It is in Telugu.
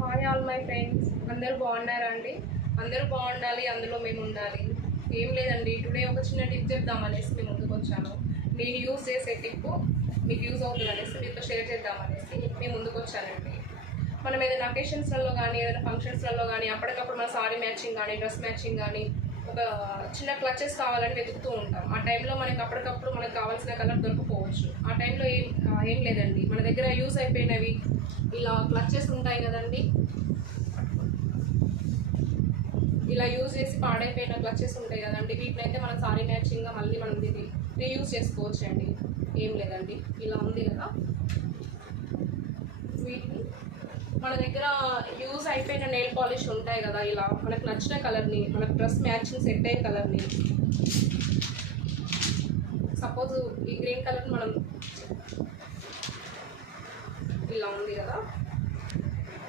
హాయ్ ఆల్ మై ఫ్రెండ్స్, అందరూ బాగున్నారా అండి? అందరూ బాగుండాలి, అందులో మేము ఉండాలి. ఏం లేదండి, టుడే ఒక చిన్న టిప్ చెప్దామనేసి మేము ముందుకు వచ్చాను. నేను యూజ్ చేసే టిప్ మీకు యూజ్ అవుతుంది అనేసి మీతో షేర్ చేద్దామనేసి మేము ముందుకు వచ్చానండి. మనం ఏదైనా అకేషన్స్లలో కానీ ఏదైనా ఫంక్షన్స్లలో కానీ అప్పటికప్పుడు మన సారీ మ్యాచింగ్ కానీ డ్రెస్ మ్యాచింగ్ కానీ ఒక చిన్న క్లచెస్ కావాలని వెతుకుతూ ఉంటాం. ఆ టైంలో మనకి అప్పటికప్పుడు మనకు కావాల్సిన కలర్ దొరకపోవచ్చు. ఆ టైంలో ఏం లేదండి, మన దగ్గర యూజ్ అయిపోయినవి ఇలా క్లచెస్ ఉంటాయి కదండి, ఇలా యూజ్ చేసి పాడైపోయిన క్లచెస్ ఉంటాయి కదండి, వీటిని అయితే మనం సారీ మ్యాచింగ్గా మళ్ళీ మనం ఇది రీయూజ్ చేసుకోవచ్చు అండి. ఏం లేదండి, ఇలా ఉంది కదా, వీటిని మన దగ్గర యూజ్ అయిపోయిన నెయిల్ పాలిష్ ఉంటాయి కదా, ఇలా మనకు నచ్చిన కలర్ని, మనకు డ్రెస్ మ్యాచింగ్ సెట్ అయిన కలర్ని, సపోజ్ ఈ గ్రీన్ కలర్ మనం ఇలా ఉంది కదా,